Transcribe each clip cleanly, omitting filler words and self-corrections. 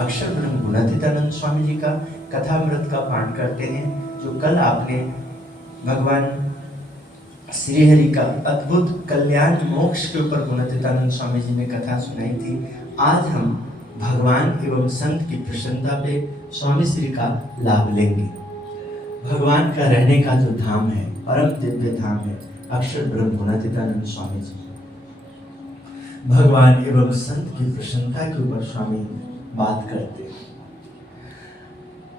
अक्षर ब्रह्म गुणातीतानंद स्वामी जी का कथामृत का पाठ करते हैं। जो कल आपने भगवान श्रीहरि का अद्भुत कल्याण मोक्ष के ऊपर गुणातीतानंद स्वामी जी ने कथा सुनाई थी, आज हम भगवान एवं संत की प्रसन्नता पे स्वामी श्री का लाभ लेंगे। भगवान का रहने का जो धाम है, परम दिव्य धाम है, अक्षर ब्रह्म गुणातीतानंद स्वामी जी। भगवान एवं संत की प्रसन्नता के ऊपर स्वामी बात करते हैं।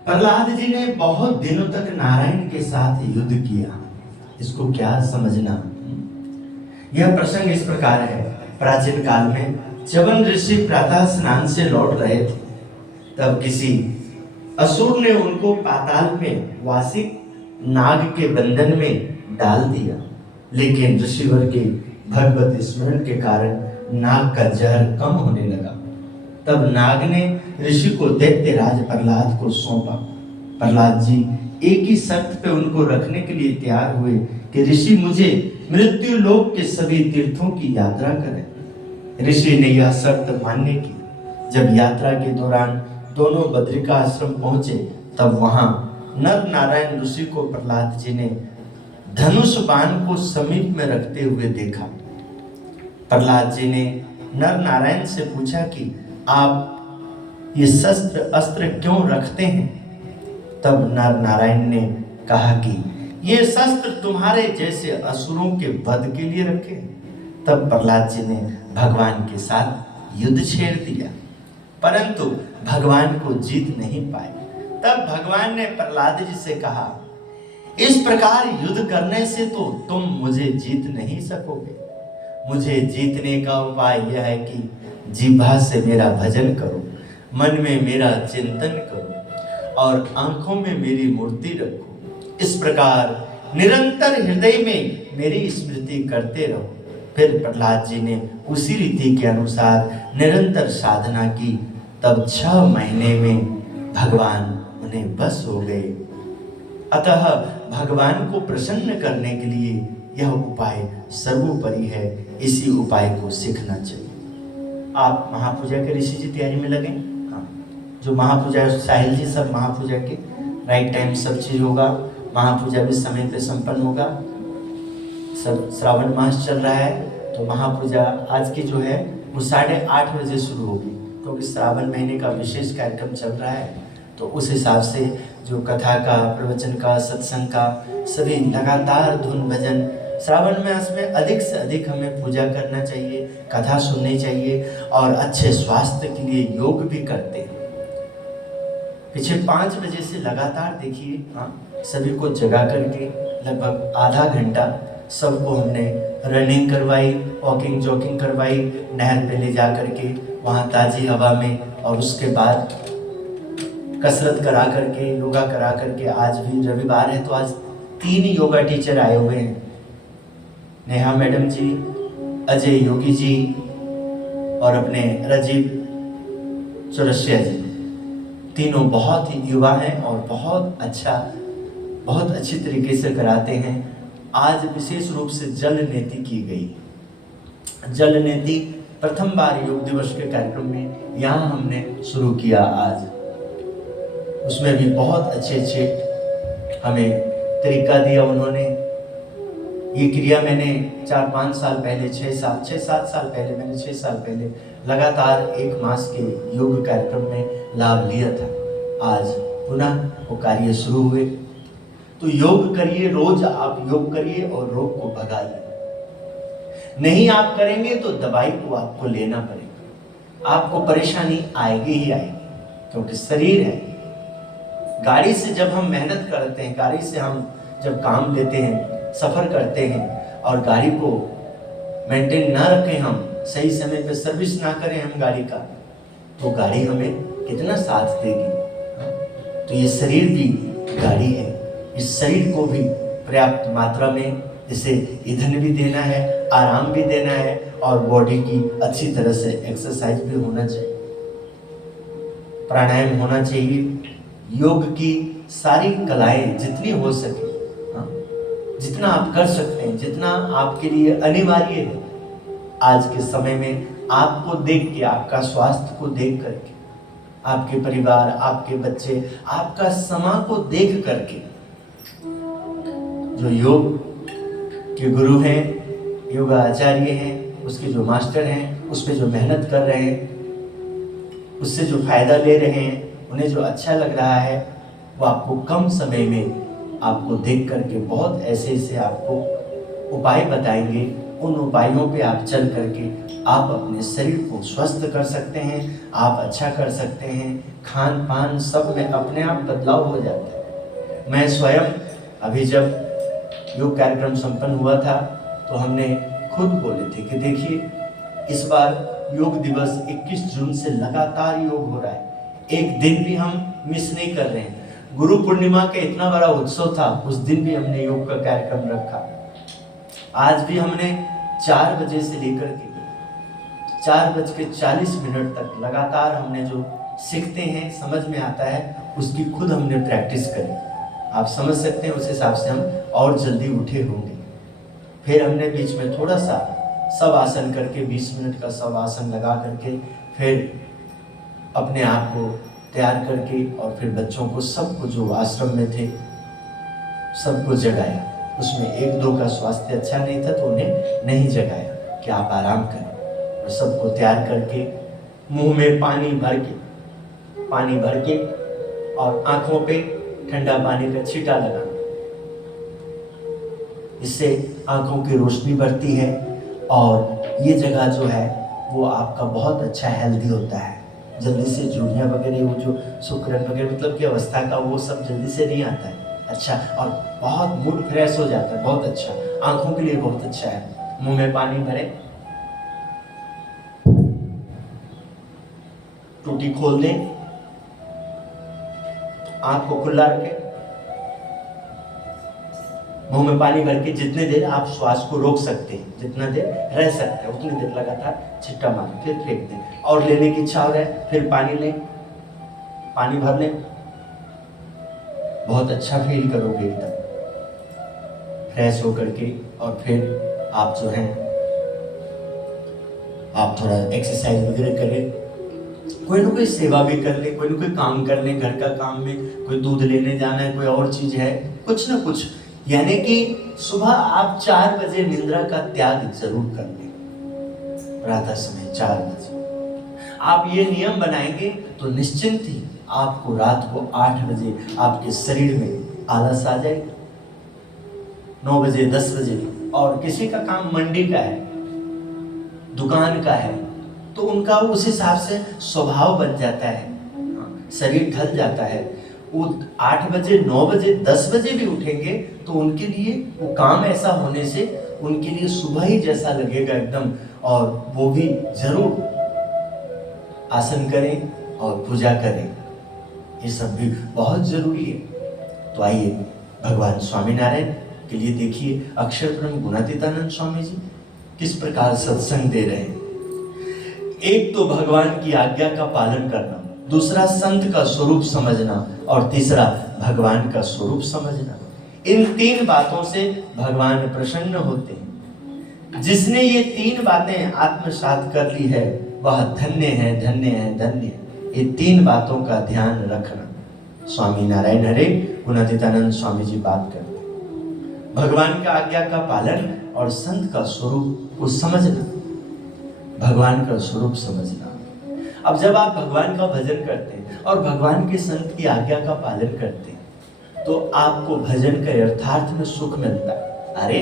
प्रहलाद जी ने बहुत दिनों तक नारायण के साथ युद्ध किया। इसको क्या समझना? यह प्रसंग इस प्रकार है। प्राचीन काल में च्यवन ऋषि प्रातः स्नान से लौट रहे थे, तब किसी असुर ने उनको पाताल में वासिक नाग के बंधन में डाल दिया। लेकिन ऋषिवर के भगवत स्मरण के कारण नाग का जहर कम होने लगा। तब नाग ने ऋषि को दैत्य राज प्रहलाद को सौंपा। प्रहलाद जी एक ही शर्त पे उनको रखने के लिए तैयार हुए कि ऋषि मुझे मृत्यु लोक के सभी तीर्थों की यात्रा करें। ऋषि ने यह शर्त मान्य की। जब यात्रा के दौरान दोनों बद्रिका आश्रम पहुंचे, तब वहां नर नारायण ऋषि को प्रहलाद जी ने धनुष बाण को समीप में रखते हुए देखा। प्रहलाद जी ने नर नारायण से पूछा कि आप ये शस्त्र अस्त्र क्यों रखते हैं? तब नर नारायण ने कहा कि ये शस्त्र तुम्हारे जैसे असुरों के वध के लिए रखे। तब प्रहलाद जी ने भगवान के साथ युद्ध छेड़ दिया, परंतु भगवान को जीत नहीं पाए। तब भगवान ने प्रहलाद जी से कहा, इस प्रकार युद्ध करने से तो तुम मुझे जीत नहीं सकोगे। मुझे जीतने का उपाय यह है कि जिह्वा से मेरा भजन करो, मन में मेरा चिंतन करो और आंखों में मेरी मूर्ति रखो। इस प्रकार निरंतर हृदय में मेरी स्मृति करते रहो। फिर प्रहलाद जी ने उसी रीति के अनुसार निरंतर साधना की। तब 6 महीने में भगवान उन्हें बस हो गए। अतः भगवान को प्रसन्न करने के लिए यह उपाय सर्वोपरि है। इसी उपाय को सीखना चाहिए। आप महापूजा के ऋषि जी तैयारी में लगे। हाँ, जो महापूजा साहिल जी सब महापूजा के राइट टाइम सब चीज होगा। महापूजा भी समय पे संपन्न होगा। सब श्रावण मास चल रहा है, तो महापूजा आज की जो है वो 8:30 बजे शुरू होगी, क्योंकि श्रावण महीने का विशेष कार्यक्रम चल रहा है। तो उस हिसाब से जो कथा का, प्रवचन का, सत्संग का सभी लगातार धुन भजन, श्रावण मास में अधिक से अधिक हमें पूजा करना चाहिए, कथा सुननी चाहिए और अच्छे स्वास्थ्य के लिए योग भी करते हैं। पीछे 5 बजे से लगातार देखिए, हाँ, सभी को जगा करके लगभग आधा घंटा सबको हमने रनिंग करवाई, वॉकिंग जॉगिंग करवाई, नहर पे ले जा करके वहाँ ताज़ी हवा में, और उसके बाद कसरत करा करके, योगा करा करके। आज भी रविवार है तो आज 3 योगा टीचर आए हुए हैं, नेहा मैडम जी, अजय योगी जी और अपने राजीव चौरसिया जी। तीनों बहुत ही युवा हैं और बहुत अच्छी तरीके से कराते हैं। आज विशेष रूप से जल नीति की गई। जल नीति प्रथम बार योग दिवस के कार्यक्रम में यहाँ हमने शुरू किया आज। उसमें भी बहुत अच्छे हमें तरीका दिया उन्होंने। ये क्रिया मैंने 4-5 साल पहले, 6-7 साल पहले, मैंने 6 साल पहले लगातार 1 मास के योग कार्यक्रम में लाभ लिया था। आज पुनः वो कार्य शुरू हुए। तो योग करिए, रोज आप योग करिए और रोग को भगाइए। नहीं आप करेंगे तो दवाई को आपको लेना पड़ेगा, आपको परेशानी आएगी ही आएगी, क्योंकि शरीर है। गाड़ी से जब हम मेहनत करते हैं, गाड़ी से हम जब काम लेते हैं, सफर करते हैं और गाड़ी को मेंटेन ना रखें, हम सही समय पे सर्विस ना करें हम गाड़ी का, तो गाड़ी हमें कितना साथ देगी। तो ये शरीर भी गाड़ी है। इस शरीर को भी पर्याप्त मात्रा में इसे ईंधन भी देना है, आराम भी देना है और बॉडी की अच्छी तरह से एक्सरसाइज भी होना चाहिए, प्राणायाम होना चाहिए। योग की सारी कलाएं जितनी हो सके, जितना आप कर सकते हैं, जितना आपके लिए अनिवार्य है आज के समय में, आपको देख के, आपका स्वास्थ्य को देख करके आपके परिवार, आपके बच्चे, आपका समाज को देख करके जो योग के गुरु हैं, योगा आचार्य हैं, उसके जो मास्टर हैं, उस पर जो मेहनत कर रहे हैं, उससे जो फायदा ले रहे हैं, उन्हें जो अच्छा लग रहा है, वो आपको कम समय में आपको देख करके बहुत ऐसे आपको उपाय बताएंगे। उन उपायों पे आप चल करके आप अपने शरीर को स्वस्थ कर सकते हैं, आप अच्छा कर सकते हैं। खान पान सब में अपने आप बदलाव हो जाता है। मैं स्वयं अभी जब योग कार्यक्रम संपन्न हुआ था तो हमने खुद बोले थे कि देखिए इस बार योग दिवस 21 जून से लगातार योग हो रहा है, एक दिन भी हम मिस नहीं कर रहे हैं। गुरु पूर्णिमा का इतना बड़ा उत्सव था, उस दिन भी हमने योग का कार्यक्रम रखा। आज भी हमने 4 बजे से लेकर के 4:40 तक लगातार हमने जो सीखते हैं, समझ में आता है, उसकी खुद हमने प्रैक्टिस करी। आप समझ सकते हैं, उस हिसाब से हम और जल्दी उठे होंगे। फिर हमने बीच में थोड़ा सा सब आसन करके 20 मिनट का सब आसन लगा करके फिर अपने आप को तैयार करके और फिर बच्चों को, सबको जो आश्रम में थे सबको जगाया। उसमें 1-2 का स्वास्थ्य अच्छा नहीं था तो उन्हें नहीं जगाया कि आप आराम करें, और सबको तैयार करके मुंह में पानी भर के और आंखों पे ठंडा पानी का छींटा लगाना। इससे आंखों की रोशनी बढ़ती है और ये जगह जो है वो आपका बहुत अच्छा हेल्दी होता है। जल्दी से झुर्रियाँ वगैरह, वो जो शुक्राणु वगैरह मतलब की अवस्था का, वो सब जल्दी से नहीं आता है। अच्छा, और बहुत मूड फ्रेश हो जाता है, बहुत अच्छा, आंखों के लिए बहुत अच्छा है। मुंह में पानी भरे, टूटी खोल दें, आंख को खुला रखें, मुंह में पानी भर के जितने देर आप श्वास को रोक सकते हैं, जितना देर रह सकते हैं उतनी देर लगातार छिट्टा मारें, फिर फेंक दें। और लेने की इच्छा हो रहा है फिर पानी लें, पानी भर लें, बहुत अच्छा फील करोगे, एकदम फ्रेश होकर के। और फिर आप जो हैं आप थोड़ा एक्सरसाइज वगैरह करें, कोई ना कोई सेवा भी कर ले, कोई ना कोई काम कर ले, घर का काम में कोई दूध लेने जाना है, कोई और चीज है, कुछ ना कुछ। यानी कि सुबह आप 4 बजे निद्रा का त्याग जरूर कर लें, प्रातः समय 4 बजे। आप ये नियम बनाएंगे तो निश्चिंत ही आपको रात को 8 बजे आपके शरीर में आलस आ जाएगा, 9 बजे 10 बजे। और किसी का काम मंडी का है, दुकान का है, तो उनका उस हिसाब से स्वभाव बन जाता है, शरीर ढल जाता है। वो 8 बजे 9 बजे 10 बजे भी उठेंगे तो उनके लिए वो काम ऐसा होने से उनके लिए सुबह ही जैसा लगेगा एकदम। और वो भी जरूर आसन करें और पूजा करें, ये सब भी बहुत जरूरी है। तो आइए भगवान स्वामीनारायण के लिए देखिए अक्षर ब्रह्म गुणातीतानंद स्वामी जी किस प्रकार सत्संग दे रहे हैं। एक तो भगवान की आज्ञा का पालन करना, दूसरा संत का स्वरूप समझना, और तीसरा भगवान का स्वरूप समझना। इन 3 बातों से भगवान प्रसन्न होते हैं। जिसने ये 3 बातें आत्मसात कर ली है वह धन्य है, धन्य है, धन्य है। ये 3 बातों का ध्यान रखना। स्वामी नारायण हरे गुणातीतानंद स्वामी जी बात करते हैं, भगवान का आज्ञा का पालन और संत का स्वरूप को समझना, भगवान का स्वरूप समझना। अब जब आप भगवान का भजन करते हैं और भगवान के संत की आज्ञा का पालन करते हैं तो आपको भजन के यथार्थ में सुख मिलता है। अरे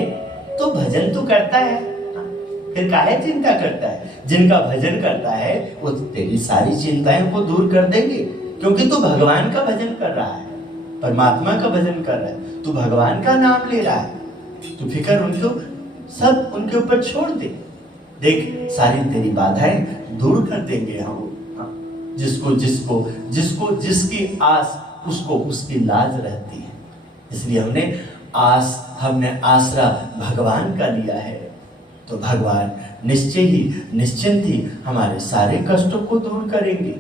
तो भजन तो करता है, फिर काहे चिंता करता है? जिनका भजन करता है वो तेरी सारी चिंताएं को दूर कर देंगे, क्योंकि तू भगवान का भजन कर रहा है, परमात्मा का भजन कर रहा है, तू भगवान का नाम ले रहा है, तू फिक्र उनको सब उनके ऊपर छोड़ दे। देख सारी तेरी बाधाएं दूर कर देंगे हम। जिसको जिसको जिसको जिसकी आस उसको उसकी लाज रहती है। इसलिए हमने आसरा भगवान का लिया है, तो भगवान निश्चिंत ही हमारे सारे कष्टों को दूर करेंगे।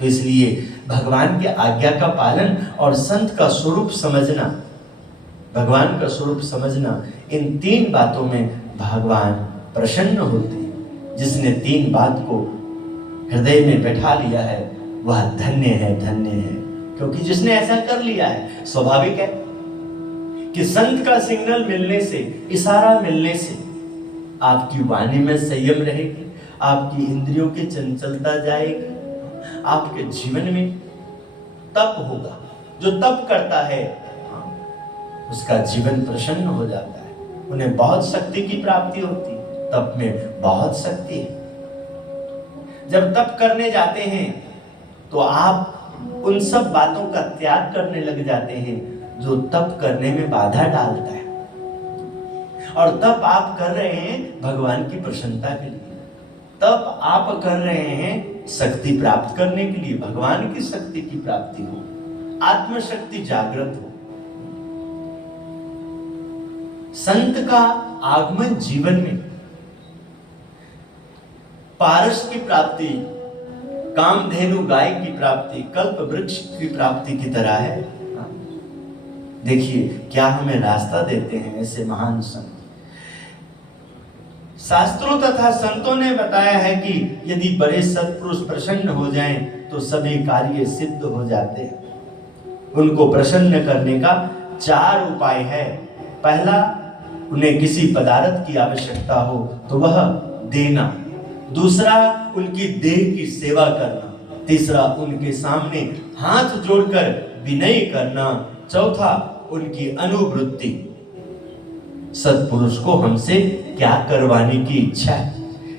तो इसलिए भगवान के आज्ञा का पालन और संत का स्वरूप समझना, भगवान का स्वरूप समझना, इन 3 बातों में भगवान प्रसन्न होते हैं। जिसने 3 बात को हृदय में बैठा लिया है वह धन्य है, धन्य है। क्योंकि जिसने ऐसा कर लिया है, स्वाभाविक है कि संत का सिग्नल मिलने से, इशारा मिलने से आपकी वाणी में संयम रहेगी, आपकी इंद्रियों की चंचलता जाएगी, आपके जीवन में तप होगा। जो तप करता है उसका जीवन प्रसन्न हो जाता है, उन्हें बहुत शक्ति की प्राप्ति होती है। तप में बहुत शक्ति है। जब तप करने जाते हैं तो आप उन सब बातों का त्याग करने लग जाते हैं जो तप करने में बाधा डालता है, और तप आप कर रहे हैं भगवान की प्रसन्नता के लिए। तप आप कर रहे हैं शक्ति प्राप्त करने के लिए, भगवान की शक्ति की प्राप्ति हो, आत्मशक्ति जागृत हो। संत का आगमन जीवन में पारस की प्राप्ति, कामधेनु गाय की प्राप्ति, कल्प वृक्ष की प्राप्ति की तरह है। देखिए क्या हमें रास्ता देते हैं ऐसे महान संत। शास्त्रों तथा संतों ने बताया है कि यदि बड़े सत्पुरुष प्रसन्न हो जाएं तो सभी कार्य सिद्ध हो जाते हैं। उनको प्रसन्न करने का 4 उपाय है। पहला, उन्हें किसी पदार्थ की आवश्यकता हो तो वह देना। दूसरा, उनकी देह की सेवा करना। तीसरा, उनके सामने हाथ जोड़कर विनय करना। चौथा, उनकी अनुवृत्ति। सत्पुरुष को हमसे क्या करवाने की इच्छा है,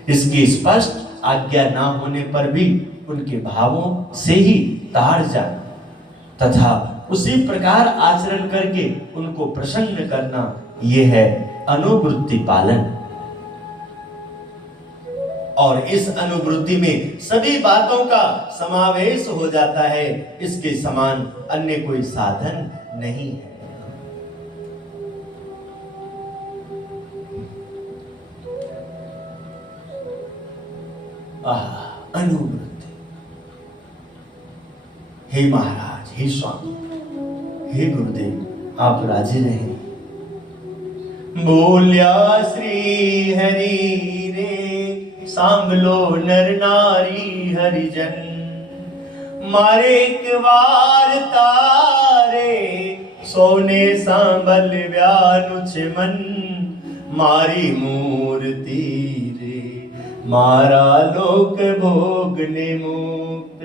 इसकी स्पष्ट आज्ञा ना होने पर भी उनके भावों से ही ताड़ जाना तथा उसी प्रकार आचरण करके उनको प्रसन्न करना, यह है अनुवृत्ति पालन। और इस अनुवृत्ति में सभी बातों का समावेश हो जाता है। इसके समान अन्य कोई साधन नहीं है। अनुवृत्ति। हे महाराज, हे स्वामी, हे गुरुदेव, आप राजी रहे। बोलिया श्री हरि रे, सांभलो नर नारी हरिजन, मारे एक वार तारे, सोने सांभल व्यानुच मन, मारी मूर्ति रे, मारा लोक भोगने मुक्त,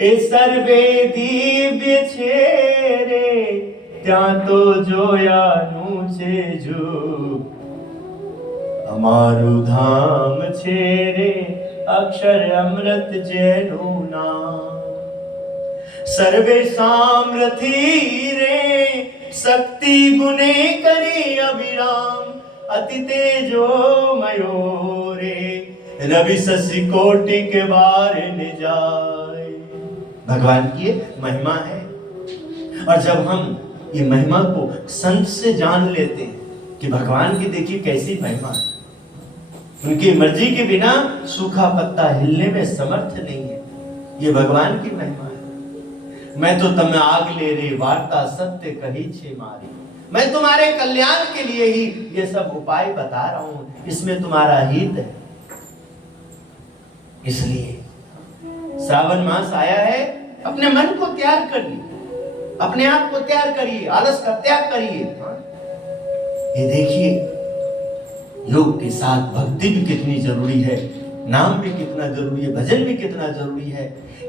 ए सर्वे दिव्य छेरे, त्या तो जोयानु छे जो, हमारू धाम छेरे, अक्षर अमृत जैनु नाम, सर्वे सामर्थी रे, शक्ति गुणे करी अभिराम, अति तेजो मयो रे, रवि शशि कोटि के बार न जाए। भगवान की महिमा है। और जब हम ये महिमा को संत से जान लेते हैं कि भगवान की देखिए कैसी महिमा है, उनकी मर्जी के बिना सूखा पत्ता हिलने में समर्थ नहीं है, ये भगवान की महिमा है। मैं तो तम आग ले रे, वार्ता सत्य कही छे मारी, मैं तुम्हारे कल्याण के लिए ही ये सब उपाय बता रहा हूं, इसमें तुम्हारा हित है। इसलिए श्रावण मास आया है, अपने मन को त्याग करिए, अपने आप को त्याग करिए, आलस का त्याग करिए। ये देखिए योग के साथ भक्ति भी कितनी जरूरी है, नाम भी कितना जरूरी है, भजन भी कितना जरूरी है।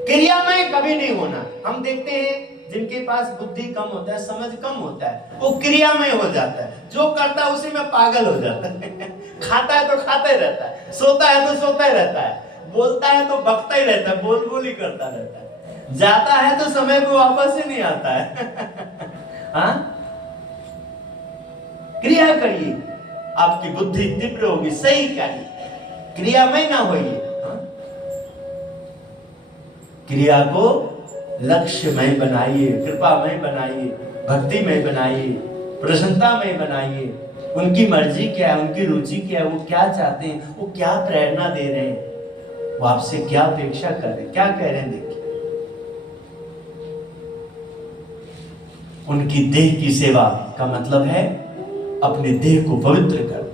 क्रियामय कभी नहीं होना। हम देखते हैं जिनके पास बुद्धि कम होता है, समझ कम होता है, वो क्रियामय हो जाता है, जो करता है उसी में पागल हो जाता है। खाता है तो खाता ही रहता है, सोता है तो सोता ही रहता है, बोलता है तो बकता ही रहता है, बोल ही करता रहता है, जाता है तो समय पे वापस ही नहीं आता है। हाँ, क्रिया करिए, आपकी बुद्धि तीव्र होगी, सही करिए, क्रियामय ना होइए। क्रिया को लक्ष्यमय बनाइए, कृपामय बनाइए, भक्तिमय बनाइए, प्रसन्नतामय बनाइए। उनकी मर्जी क्या है, उनकी रुचि क्या है, वो क्या चाहते हैं, वो क्या प्रेरणा दे रहे हैं, वो आपसे क्या अपेक्षा कर रहे हैं, क्या कह रहे हैं। देखिए उनकी देह की सेवा का मतलब है अपने देह को पवित्र कर,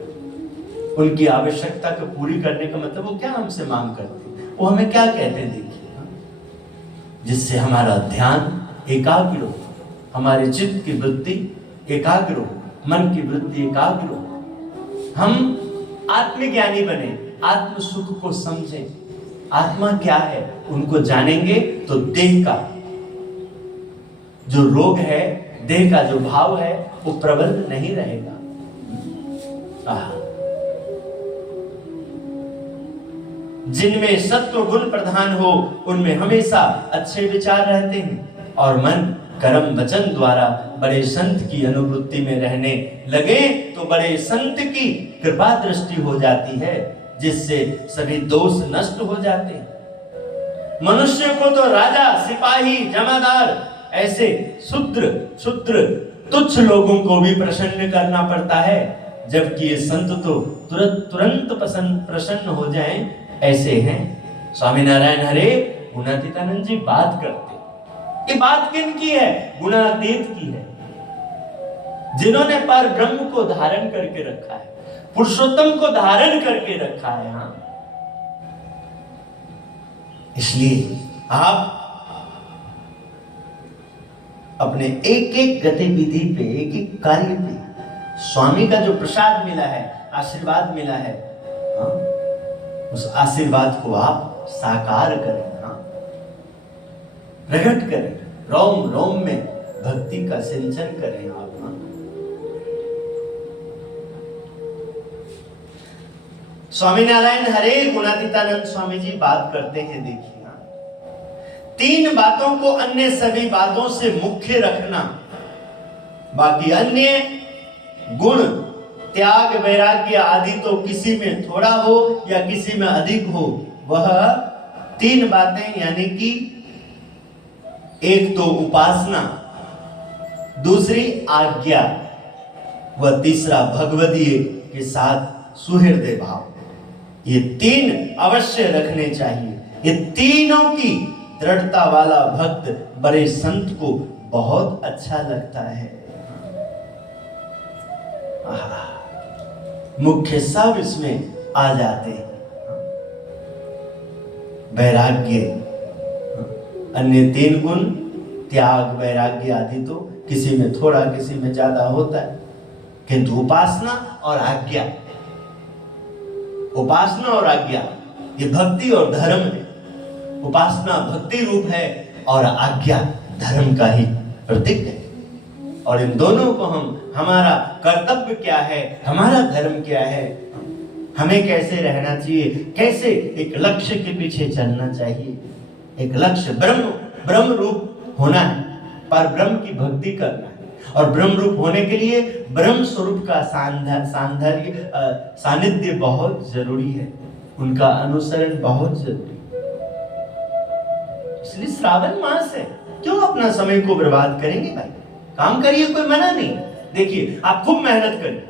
उनकी आवश्यकता को पूरी करने का मतलब वो क्या हमसे मांग करते हैं, वो हमें क्या कहते हैं। देखिए जिससे हमारा ध्यान एकाग्र हो, हमारे चित्त की वृत्ति एकाग्र हो, मन की वृत्ति एकाग्र हो, हम आत्मज्ञानी बने, आत्म सुख को समझें, आत्मा क्या है उनको जानेंगे तो देह का जो रोग है, देह का जो भाव है वो प्रबल नहीं रहेगा। जिनमें सत्व गुण प्रधान हो उनमें हमेशा अच्छे विचार रहते हैं और मन कर्म वचन द्वारा बड़े संत की अनुभूति में रहने लगे तो बड़े संत की कृपा दृष्टि हो जाती है, जिससे सभी दोष नष्ट हो जाते हैं। मनुष्य को तो राजा, सिपाही, जमादार ऐसे शूद्र तुच्छ लोगों को भी प्रसन्न करना पड़ता है, जबकि ये संत तो तुरंत प्रसन्न हो जाएं, ऐसे हैं। स्वामीनारायण हरे गुणातीतानंद जी बात करते, ये बात किन की है? गुणातीत की है, जिन्होंने पर ब्रह्म को धारण करके रखा है, पुरुषोत्तम को धारण करके रखा है। हाँ, इसलिए आप अपने एक एक गतिविधि पे, एक एक कार्य पे स्वामी का जो प्रसाद मिला है, आशीर्वाद मिला है, हाँ, उस आशीर्वाद को आप साकार करें, हाँ, प्रकट करें, रोम रोम में भक्ति का सिंचन करें आप। हाँ, स्वामीनारायण हरे गुणातीतानंद स्वामी जी बात करते हैं, देखिए, तीन बातों को अन्य सभी बातों से मुख्य रखना, बाकी अन्य गुण त्याग वैराग्य आदि तो किसी में थोड़ा हो या किसी में अधिक हो, वह तीन बातें यानी कि एक तो उपासना, दूसरी आज्ञा, व तीसरा भगवदीय के साथ सुहृदय भाव, ये तीन अवश्य रखने चाहिए। ये तीनों की दृढ़ता वाला भक्त बड़े संत को बहुत अच्छा लगता है। मुख्य सब इसमें आ जाते हैं। वैराग्य, अन्य तीन गुण त्याग वैराग्य आदि तो किसी में थोड़ा किसी में ज्यादा होता है, किंतु उपासना और आज्ञा, उपासना और आज्ञा ये भक्ति और धर्म है। उपासना भक्ति रूप है और आज्ञा धर्म का ही प्रतीक है, और इन दोनों को हमारा कर्तव्य क्या है, हमारा धर्म क्या है, हमें कैसे रहना चाहिए, कैसे एक लक्ष्य के पीछे चलना चाहिए, एक लक्ष्य ब्रह्म रूप होना है, पर ब्रह्म की भक्ति करना है, और ब्रह्म रूप होने के लिए ब्रह्म स्वरूप का सानिध्य बहुत जरूरी है, उनका अनुसरण बहुत जरूरी है। इसलिए श्रावण मास है, क्यों अपना समय को बर्बाद करेंगे भाई? काम करिए, कोई मना नहीं। देखिए, आप खूब मेहनत करिए,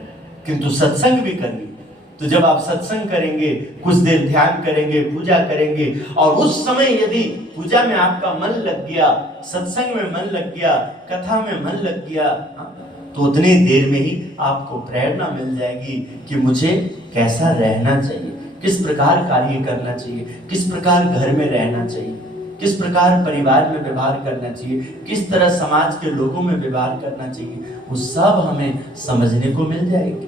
किंतु सत्संग भी करिए। तो जब आप सत्संग करेंगे, कुछ देर ध्यान करेंगे, पूजा करेंगे, और उस समय यदि पूजा में आपका मन लग गया, सत्संग में मन लग गया, कथा में मन लग गया, तो उतनी देर में ही आपको प्रेरणा मिल जाएगी कि मुझे कैसा रहना चाहिए, किस प्रकार कार्य करना चाहिए, किस प्रकार घर में रहना चाहिए, किस प्रकार परिवार में व्यवहार करना चाहिए, किस तरह समाज के लोगों में व्यवहार करना चाहिए, वो सब हमें समझने को मिल जाएगी।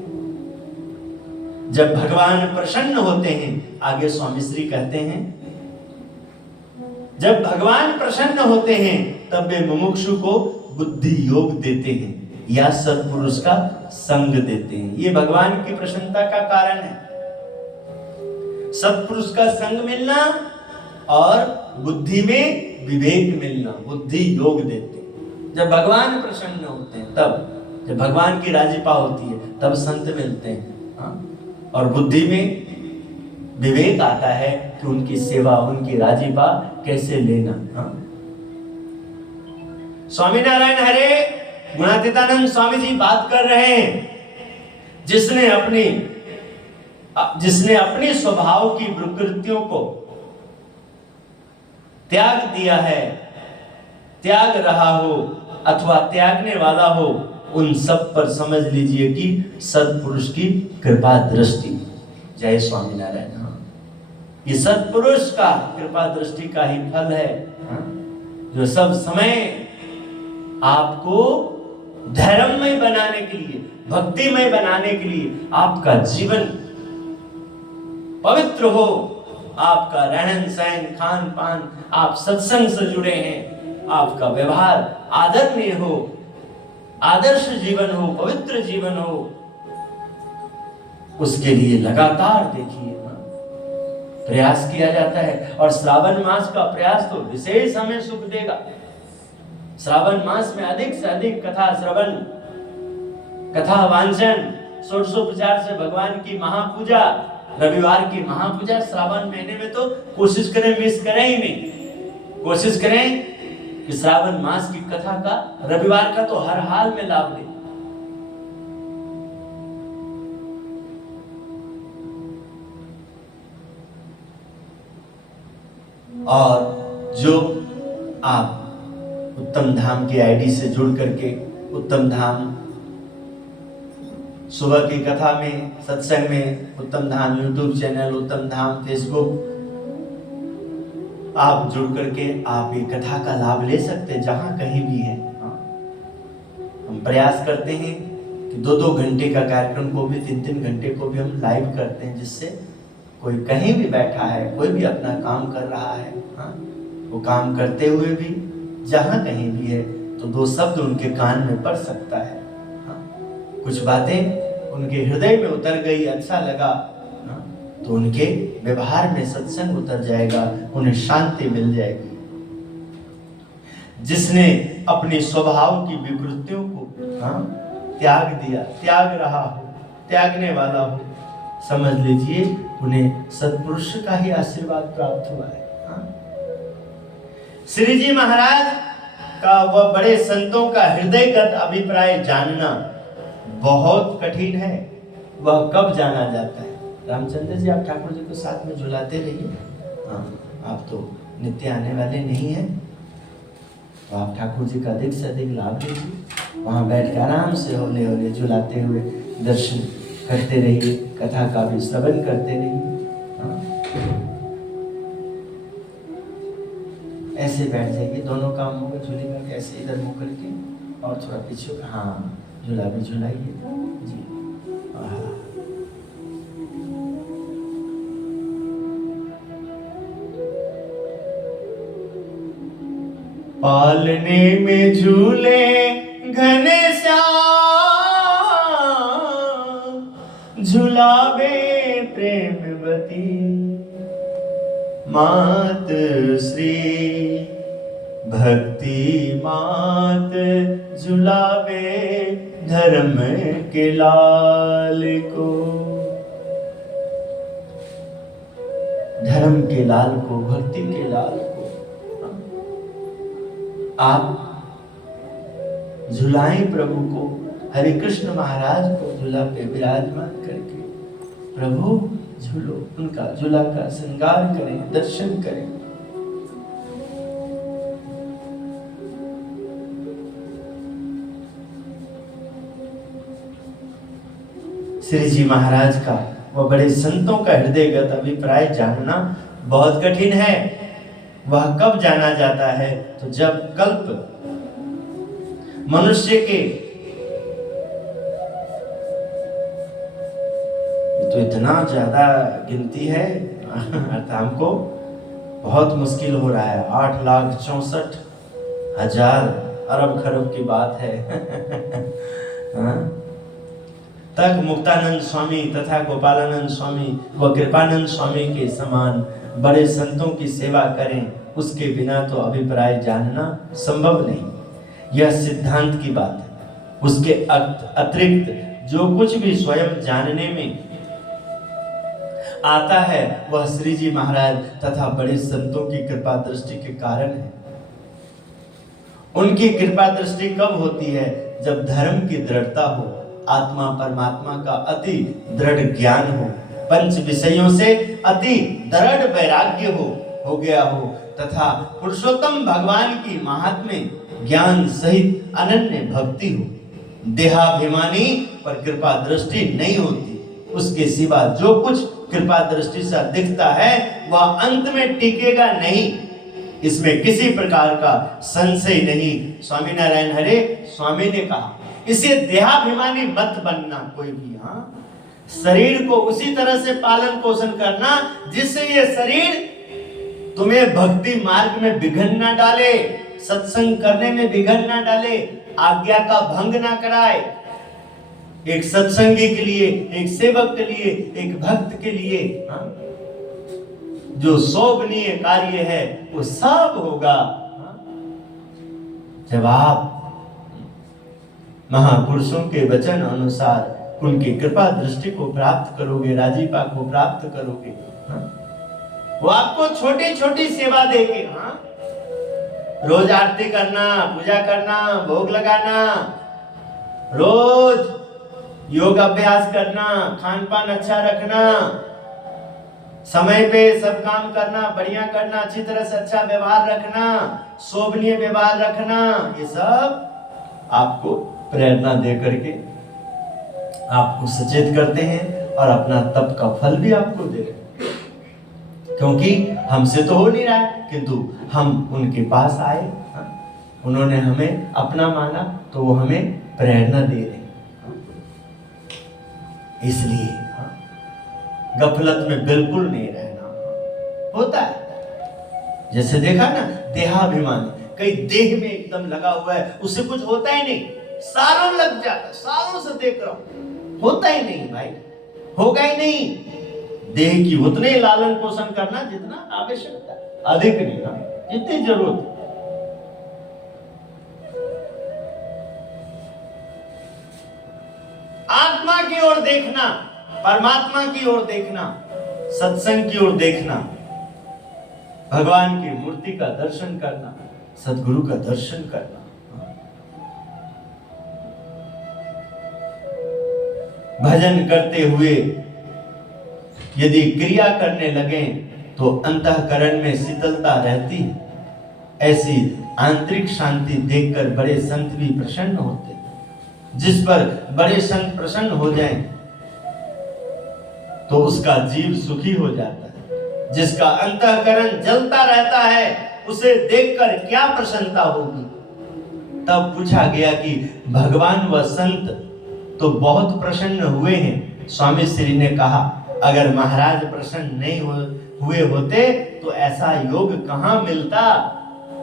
जब भगवान प्रसन्न होते हैं, आगे स्वामी श्री कहते हैं, जब भगवान प्रसन्न होते हैं तब वे मुमुक्षु को बुद्धि योग देते हैं या सत्पुरुष का संग देते हैं। ये भगवान की प्रसन्नता का कारण है, सत्पुरुष का संग मिलना और बुद्धि में विवेक मिलना, बुद्धि योग देते हैं। जब भगवान प्रसन्न होते हैं, तब जब भगवान की राजीपा होती है, तब संत मिलते हैं। और बुद्धि में विवेक आता है कि उनकी सेवा, उनकी राजीपा कैसे लेना। स्वामीनारायण हरे गुणातीतानंद स्वामी जी बात कर रहे हैं, जिसने अपनी स्वभाव की विकृतियों को त्याग दिया है, त्याग रहा हो अथवा त्यागने वाला हो, उन सब पर समझ लीजिए कि सत्पुरुष की कृपा दृष्टि। जय स्वामीनारायण। ये सत्पुरुष का कृपा दृष्टि का ही फल है। जो सब समय आपको धर्ममय बनाने के लिए, भक्तिमय बनाने के लिए, आपका जीवन पवित्र हो, आपका रहन सहन खान पान, आप सत्संग से जुड़े हैं, आपका व्यवहार आदरणीय हो, आदर्श जीवन हो, पवित्र जीवन हो, उसके लिए लगातार देखिए प्रयास किया जाता है। और श्रावण मास का प्रयास तो विशेष हमें सुख देगा। श्रावण मास में अधिक से अधिक कथा श्रवण, कथा वांचन, षोडशोपचार से भगवान की महापूजा, रविवार की महापूजा श्रावण महीने में तो कोशिश करें मिस करें ही नहीं। कोशिश करें कि श्रावण मास की कथा का, रविवार का तो हर हाल में लाभ लें। और जो आप उत्तम धाम के आईडी से जुड़ करके उत्तम धाम सुबह की कथा में, सत्संग में, उत्तम धाम यूट्यूब चैनल, उत्तम धाम फेसबुक, आप जुड़ करके आप ये कथा का लाभ ले सकते हैं जहां कहीं भी है। हम प्रयास करते हैं कि 2-2 घंटे का कार्यक्रम को भी, 3-3 घंटे को भी हम लाइव करते हैं, जिससे कोई कहीं भी बैठा है, कोई भी अपना काम कर रहा है, वो काम करते हुए भी जहां कहीं भी है तो 2 शब्द उनके कान में पड़ सकता है। कुछ बातें उनके हृदय में उतर गई, अच्छा लगा, तो उनके व्यवहार में सत्संग उतर जाएगा, उन्हें शांति मिल जाएगी। जिसने अपनी स्वभाव की विकृतियों को त्याग दिया, त्याग रहा हो, त्यागने वाला हो, समझ लीजिए उन्हें सत्पुरुष का ही आशीर्वाद प्राप्त हुआ है। श्री जी महाराज का वह बड़े संतों का हृदयगत अभिप्राय जानना बहुत कठिन है। वह कब जाना जाता है? रामचंद्र जी, आप ठाकुर जी को साथ में झुलाते रहिए। आप तो नित्य आने वाले नहीं हैं, तो आप ठाकुर जी का अधिक से अधिक लाभ लीजिए। वहां बैठ कर आराम से हौले हौले झुलाते हुए दर्शन करते रहिए, कथा का भी श्रवण करते रहिए। ऐसे बैठ जाइए, दोनों काम होगा, झूलेगा ऐसे इधर मुंह करके और थोड़ा पीछे, झूला भी झुलाइए जी। पालने में झूले घने श्याम, झुलावे प्रेमवती मात श्री भक्ति मात, झुलावे धर्म के लाल को, धर्म के लाल को, भक्ति के लाल को आप झुलाएं प्रभु को। हरे कृष्ण महाराज को झूला पे विराजमान करके प्रभु झूलो, उनका झूला का श्रृंगार करें, दर्शन करें। श्री जी महाराज का वह बड़े संतों का हृदयगत अभिप्राय जानना बहुत कठिन है। वह कब जाना जाता है? तो जब कल्प मनुष्य के, तो इतना ज्यादा गिनती है हमको बहुत मुश्किल हो रहा है। 8,64,000 अरब खरब की बात है तक मुक्तानंद स्वामी तथा गोपालानंद स्वामी व कृपानंद स्वामी के समान बड़े संतों की सेवा करें, उसके बिना तो अभिप्राय जानना संभव नहीं। यह सिद्धांत की बात है। उसके अतिरिक्त जो कुछ भी स्वयं जानने में आता है वह श्री जी महाराज तथा बड़े संतों की कृपा दृष्टि के कारण है। उनकी कृपा दृष्टि कब होती है? जब धर्म की दृढ़ता हो, आत्मा परमात्मा का अति दृढ़ ज्ञान हो, पंच विषयों से अति दृढ़ वैराग्य हो गया हो, तथा पुरुषोत्तम भगवान की महात्म्य ज्ञान सहित अनन्य भक्ति हो। देहाभिमानी पर कृपा दृष्टि नहीं होती। उसके सिवा जो कुछ कृपा दृष्टि से दिखता है वह अंत में टिकेगा नहीं। इसमें किसी प्रकार का संशय नहीं। स्वामीनारायण हरे स्वामी ने कहा, इसे देहाभिमानी मत बनना कोई भी। हाँ, शरीर को उसी तरह से पालन पोषण करना जिससे ये शरीर तुम्हें भक्ति मार्ग में विघ्न ना डाले, सत्संग करने में विघ्न ना डाले, आज्ञा का भंग ना कराए। एक सत्संगी के लिए, एक सेवक के लिए, एक भक्त के लिए हाँ, जो शोभनीय कार्य है वो सब होगा जब आप महापुरुषों के वचन अनुसार उनकी कृपा दृष्टि को प्राप्त करोगे, राजीपा को प्राप्त करोगे। वो आपको छोटी छोटी सेवा देके, रोज आरती करना, पूजा करना, भोग लगाना, रोज योग अभ्यास करना, खान पान अच्छा रखना, समय पे सब काम करना, बढ़िया करना, अच्छी तरह से अच्छा व्यवहार रखना, शोभनीय व्यवहार रखना, ये सब आपको प्रेरणा दे करके आपको सचेत करते हैं और अपना तप का फल भी आपको दे रहे हैं। क्योंकि हमसे तो हो नहीं रहा है, किंतु हम उनके पास आए, उन्होंने हमें अपना माना तो वो हमें प्रेरणा दे रहे हैं। इसलिए गफलत में बिल्कुल नहीं रहना। होता है जैसे देखा ना, देहाभिमान, कई देह में एकदम लगा हुआ है, उससे कुछ होता ही नहीं, सालों लग जाता, सालों से देख रहा हूं, होता ही नहीं भाई, होगा ही नहीं। देह की उतने लालन पोषण करना जितना आवश्यकता, अधिक नहीं ना, जितनी जरूरत है। आत्मा की ओर देखना, परमात्मा की ओर देखना, सत्संग की ओर देखना, भगवान की मूर्ति का दर्शन करना, सद्गुरु का दर्शन करना। भजन करते हुए यदि क्रिया करने लगे तो अंतःकरण में शीतलता रहती है। ऐसी आंतरिक शांति देखकर बड़े संत भी प्रसन्न होते हैं। जिस पर बड़े संत प्रसन्न हो जाएं तो उसका जीव सुखी हो जाता है। जिसका अंतःकरण जलता रहता है उसे देखकर क्या प्रसन्नता होगी। तब पूछा गया कि भगवान व संत तो बहुत प्रसन्न हुए हैं। स्वामी श्री ने कहा, अगर महाराज प्रसन्न नहीं हुए होते तो ऐसा योग कहां मिलता।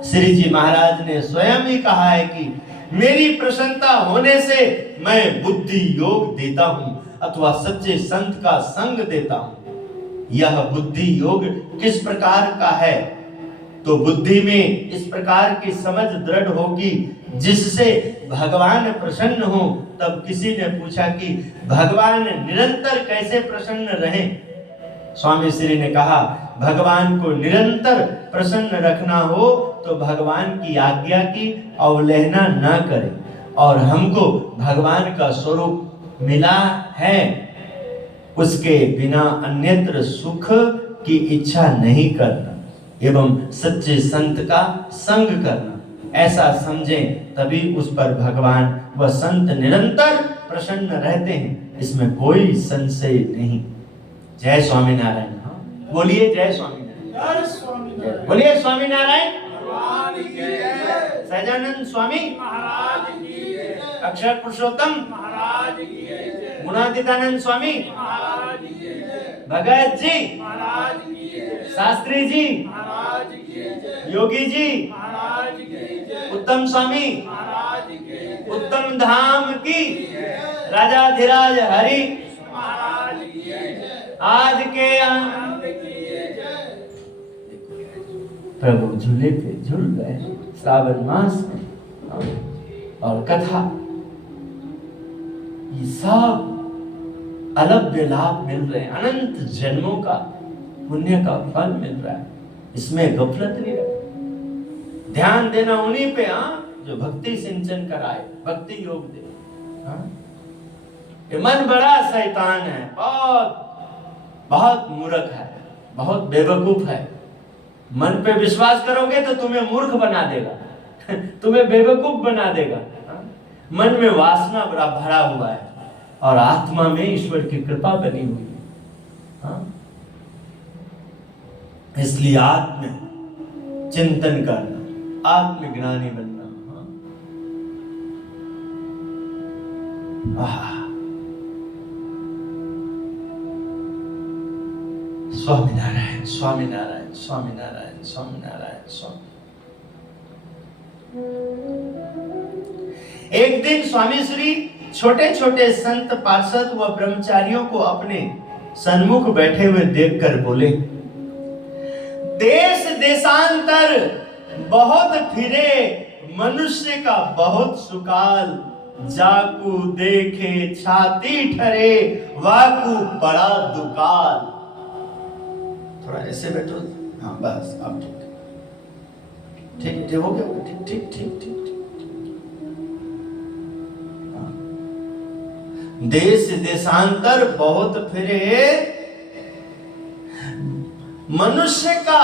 श्री जी महाराज ने स्वयं ही कहा है कि मेरी प्रसन्नता होने से मैं बुद्धि योग देता हूं अथवा सच्चे संत का संग देता हूं। यह बुद्धि योग किस प्रकार का है, तो बुद्धि में इस प्रकार की समझ दृढ़ होगी जिससे भगवान प्रसन्न हो। तब किसी ने पूछा कि भगवान निरंतर कैसे प्रसन्न रहें। स्वामी श्री ने कहा, भगवान को निरंतर प्रसन्न रखना हो तो भगवान की आज्ञा की अवहेलना न करें और हमको भगवान का स्वरूप मिला है, उसके बिना अन्यत्र सुख की इच्छा नहीं करना एवं सच्चे संत का संग करना, ऐसा समझें तभी उस पर भगवान व संत निरंतर प्रसन्न रहते हैं। इसमें कोई संशय नहीं। जय स्वामीनारायण। बोलिए जय स्वामीनारायण। बोलिए स्वामीनारायण। सहजानंद स्वामी महाराज की, अक्षर पुरुषोत्तम महाराज की, गुणातीतानंद स्वामी महाराज की, भगत जी महाराज की, शास्त्री जी महाराज की, योगी जी महाराज की, उत्तम स्वामी महाराज की, उत्तम धाम की, राजाधिराज हरि महाराज की, आज के आनंद की। प्रभु झूले पे झूल रहे श्रावण मास में, और कथा ये सब अलभ्य लाभ मिल रहे हैं, अनंत जन्मों का पुण्य का फल मिल रहा है। इसमें गफलत नहीं रहे। ध्यान देना उन्हीं पे जो भक्ति सिंचन कराए, भक्ति योग दे। ये मन बड़ा शैतान है, बहुत मूर्ख है, बहुत बेवकूफ है। मन पे विश्वास करोगे तो तुम्हें मूर्ख बना देगा तुम्हें बेवकूफ बना देगा। मन में वासना बड़ा भरा हुआ है और आत्मा में ईश्वर की कृपा बनी हुई है। इसलिए आत्म चिंतन करना, आत्मज्ञानी बनना। स्वामीनारायण स्वामीनारायण स्वामीनारायण स्वामीनारायण स्वामी। एक दिन स्वामी श्री छोटे छोटे संत पार्षद व ब्रह्मचारियों को अपने सन्मुख बैठे हुए देखकर बोले, देश देशांतर बहुत फिरे, मनुष्य का बहुत सुकाल, जाकू देखे छाती ठरे, वाकू बड़ा दुकाल। थोड़ा ऐसे बैठो। हाँ बस अब ठीक हो गया। ठीक ठीक ठीक ठीक। देश देशांतर बहुत फिरे, मनुष्य का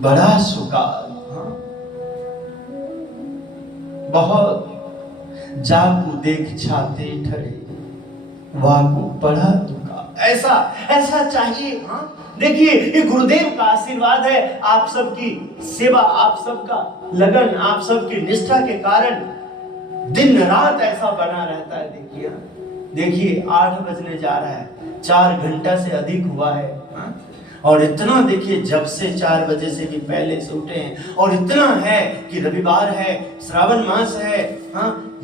बड़ा सुकाल। बहुत जाकू देख छाते ठरे, वाकू बड़ा दुकाल। ऐसा चाहिए। देखिए ये गुरुदेव का आशीर्वाद है, आप सबकी सेवा, आप सबका लगन, आप सबकी निष्ठा के कारण दिन रात ऐसा बना रहता है। देखिए 8 बजने जा रहा है, 4 घंटा से अधिक हुआ है। और इतना देखिए जब से 4 बजे से भी पहले से उठे हैं, और इतना है कि रविवार है, श्रावण मास है।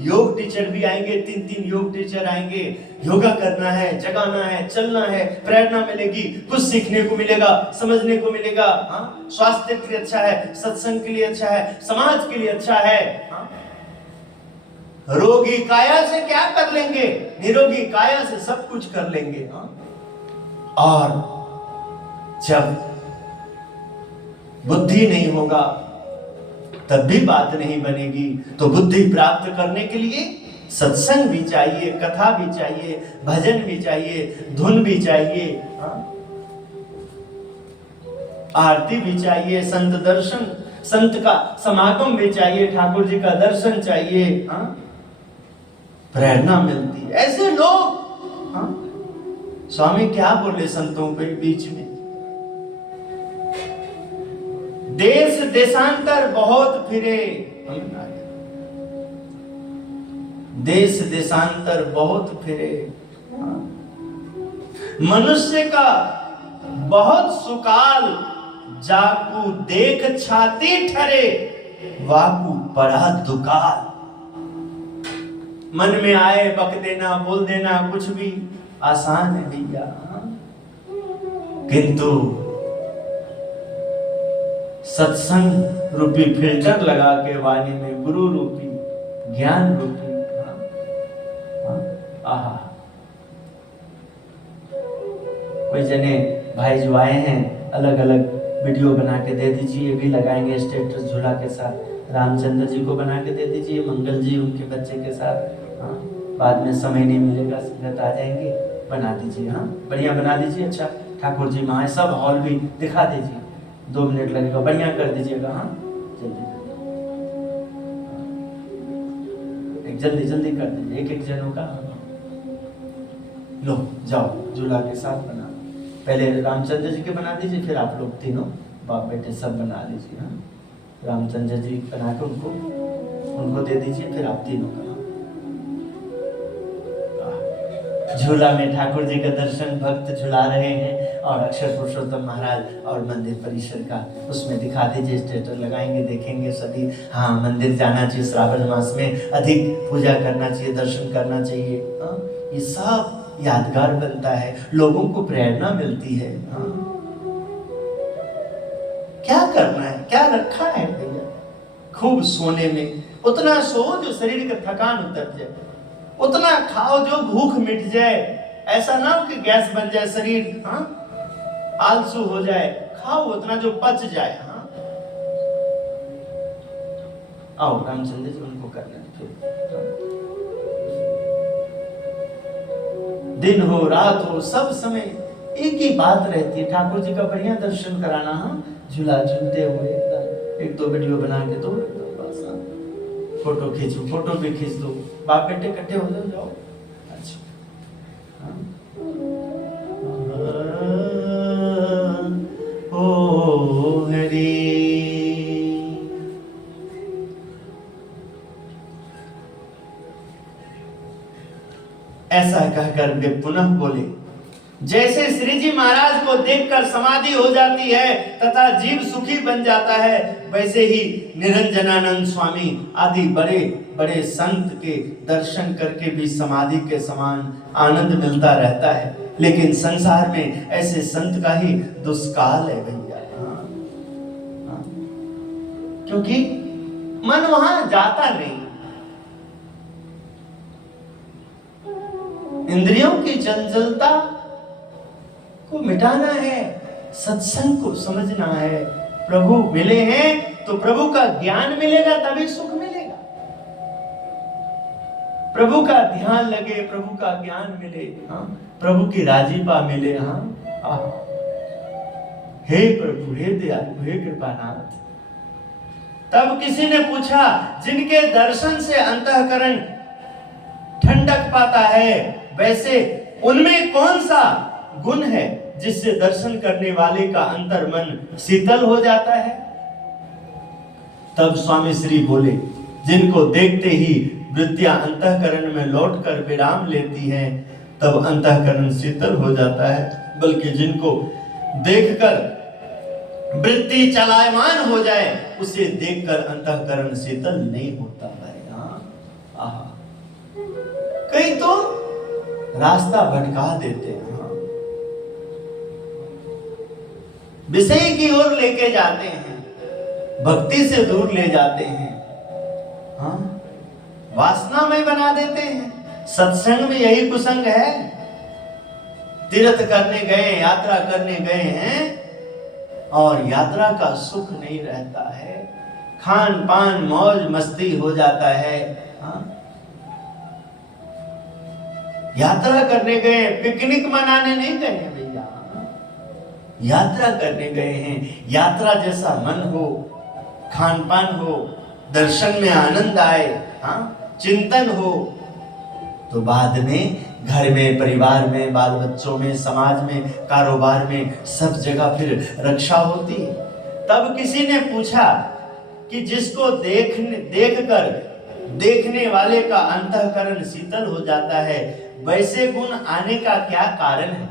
योग टीचर भी आएंगे, 3 योग टीचर आएंगे। योगा करना है, जगाना है, चलना है, प्रेरणा मिलेगी, कुछ सीखने को मिलेगा, समझने को मिलेगा। स्वास्थ्य के लिए अच्छा है, सत्संग के लिए अच्छा है, समाज के लिए अच्छा है। रोगी काया से क्या कर लेंगे, निरोगी काया से सब कुछ कर लेंगे। और जब बुद्धि नहीं होगा तब भी बात नहीं बनेगी। तो बुद्धि प्राप्त करने के लिए सत्संग भी चाहिए, कथा भी चाहिए, भजन भी चाहिए, धुन भी चाहिए, आरती भी चाहिए, संत दर्शन, संत का समागम भी चाहिए, ठाकुर जी का दर्शन चाहिए। प्रेरणा मिलती है। ऐसे लोग स्वामी क्या बोले संतों के बीच में, देश देशांतर बहुत फिरे, देश देशांतर बहुत फिरे, मनुष्य का बहुत सुकाल, जाकू देख छाती ठरे, वाकू बड़ा दुकाल। मन में आए बक देना, बोल देना, कुछ भी आसान है भैया, किंतु सत्संग रूपी फिल्टर लगा के वाणी में गुरु रूपी ज्ञान रूपी आहा। कोई जने भाई जो आए हैं अलग अलग वीडियो बना के दे दीजिए, भी लगाएंगे स्टेटस झूला के साथ। रामचंद्र जी को बना के दे दीजिए, मंगल जी उनके बच्चे के साथ। बाद में समय नहीं मिलेगा, संगत आ जाएंगे, बना दीजिए। बढ़िया बना दीजिए। अच्छा ठाकुर जी वहाँ सब हॉल भी दिखा दीजिए, 2 मिनट लगेगा, बढ़िया कर दीजिएगा। जल्दी जल्दी कर दीजिए, एक जनों का। लो जाओ झूला के साथ बना, पहले रामचंद्र जी के बना दीजिए, फिर आप लोग तीनों बाप बेटे सब बना लीजिए। रामचंद्र जी बना के उनको दे दीजिए, फिर आप तीनों का। झूला में ठाकुर जी का दर्शन भक्त झुला रहे हैं, और अक्षर पुरुषोत्तम महाराज और मंदिर परिसर का उसमें दिखा दीजिए, स्टेटस लगाएंगे, देखेंगे सभी। हाँ मंदिर जाना चाहिए, श्रावण मास में अधिक पूजा करना चाहिए, दर्शन करना चाहिए। ये सब यादगार बनता है, लोगों को प्रेरणा मिलती है। क्या करना है, क्या रखा है भैया, खूब सोने में, उतना सो जो शरीर का थकान उतर जाए, उतना खाओ जो भूख मिट जाए। ऐसा ना हो कि गैस बन जाए शरीर, आलसू हो जाए। खाओ उतना जो पच जाए। आओ रामचंद्र जी उनको करने दिन हो रात हो सब समय एक ही बात रहती है, ठाकुर जी का बढ़िया दर्शन कराना। झूला झूलते हुए एकदम 1-2 वीडियो बना के दो, फोटो खींचो, फोटो भी खींच दो, बाप बेटे इकट्ठे हो जाओ। अच्छा ओ हरि ऐसा कहकर वे पुनः बोले, जैसे श्री जी महाराज को देखकर समाधि हो जाती है तथा जीव सुखी बन जाता है, वैसे ही निरंजनानंद स्वामी आदि बड़े बड़े संत के दर्शन करके भी समाधि के समान आनंद मिलता रहता है। लेकिन संसार में ऐसे संत का ही दुष्काल है भैया। क्योंकि मन वहां जाता नहीं। इंद्रियों की चंचलता को मिटाना है, सत्संग को समझना है। प्रभु मिले हैं तो प्रभु का ज्ञान मिलेगा, तभी सुख मिलेगा। प्रभु का ध्यान लगे, प्रभु का ज्ञान मिले, हाँ, प्रभु की राजीपा मिले। हाँ, हे प्रभु, हे दयालु, हे कृपानाथ। तब किसी ने पूछा, जिनके दर्शन से अंतःकरण ठंडक पाता है, वैसे उनमें कौन सा गुण है जिससे दर्शन करने वाले का अंतर मन शीतल हो जाता है? तब स्वामी श्री बोले, जिनको देखते ही वृत्तियां अंतःकरण में लौटकर विराम लेती हैं, तब अंतःकरण शीतल हो जाता है। बल्कि जिनको देखकर वृत्ति चलायमान हो जाए, उसे देखकर अंतःकरण शीतल नहीं होता है। कई तो रास्ता भटका देते हैं, विषय की ओर लेके जाते हैं, भक्ति से दूर ले जाते हैं, हाँ, वासना में बना देते हैं। सत्संग में यही कुसंग है। तीर्थ करने गए, यात्रा करने गए हैं और यात्रा का सुख नहीं रहता है, खान पान मौज मस्ती हो जाता है। हाँ? यात्रा करने गए, पिकनिक मनाने नहीं गए हैं भैया, यात्रा करने गए हैं। यात्रा जैसा मन हो, खान पान हो, दर्शन में आनंद आए, हाँ, चिंतन हो, तो बाद में घर में, परिवार में, बाल बच्चों में, समाज में, कारोबार में, सब जगह फिर रक्षा होती है। तब किसी ने पूछा कि जिसको देखकर देखने वाले का अंतःकरण शीतल हो जाता है, वैसे गुण आने का क्या कारण है?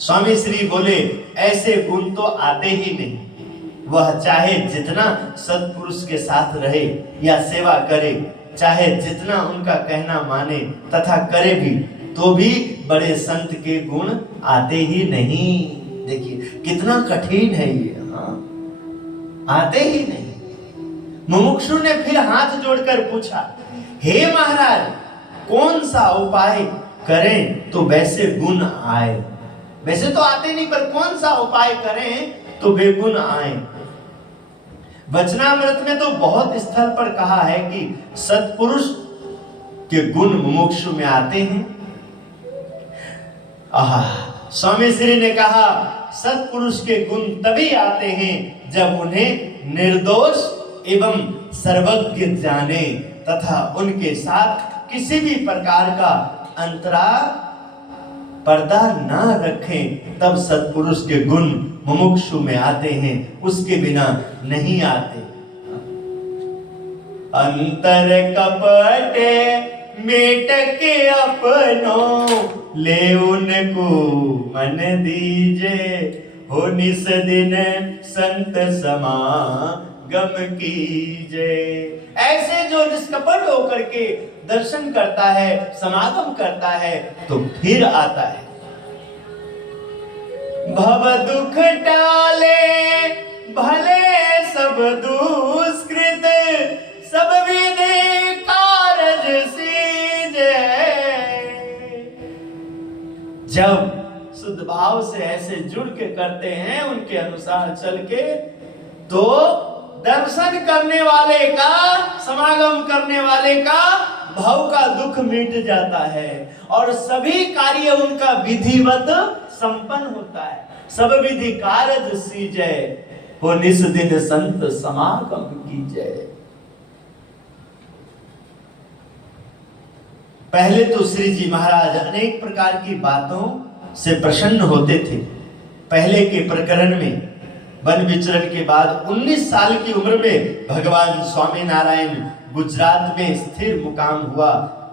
स्वामी श्री बोले, ऐसे गुण तो आते ही नहीं। वह चाहे जितना सत्पुरुष के साथ रहे या सेवा करे, चाहे जितना उनका कहना माने तथा करे भी, तो भी बड़े संत के गुण आते ही नहीं। देखिए कितना कठिन है ये, हाँ, आते ही नहीं। मुमुक्षु ने फिर हाथ जोड़कर पूछा, हे महाराज, कौन सा उपाय करें तो वैसे गुण आए? वैसे तो आते नहीं, पर कौन सा उपाय करें तो वे गुण आए? वचनामृत में तो बहुत स्थल पर कहा है कि सत्पुरुष के गुण मुमुक्षु में आते हैं। स्वामी श्री ने कहा, सत्पुरुष के गुण तभी आते हैं जब उन्हें निर्दोष एवं सर्वज्ञ जाने तथा उनके साथ किसी भी प्रकार का अंतरा पर्दा ना रखें, तब सत्पुरुष के गुण मुमुक्षु में आते हैं, उसके बिना नहीं आते। अंतर कपटे मेट के अपनों, ले उनको मन दीजे, हो निस दिन संत समागम कीजे। ऐसे जो निष्कपट होकर के दर्शन करता है, समागम करता है, तो फिर आता है। भव दुख टाले भले सब दुष्कृत, सब विधि कारज सीजे। जब शुद्ध भाव से ऐसे जुड़ के करते हैं, उनके अनुसार चल के, तो दर्शन करने वाले का, समागम करने वाले का भाव का दुख मिट जाता है और सभी कार्य उनका विधिवत संपन्न होता है। सब विधि कारज सीजय, हो निस दिन संत समागम कीजय। पहले तो श्री जी महाराज अनेक प्रकार की बातों से प्रसन्न होते थे। पहले के प्रकरण में वन विचरण के बाद 19 साल की उम्र में भगवान स्वामी नारायण गुजरात में स्थिर मुकाम हुआ।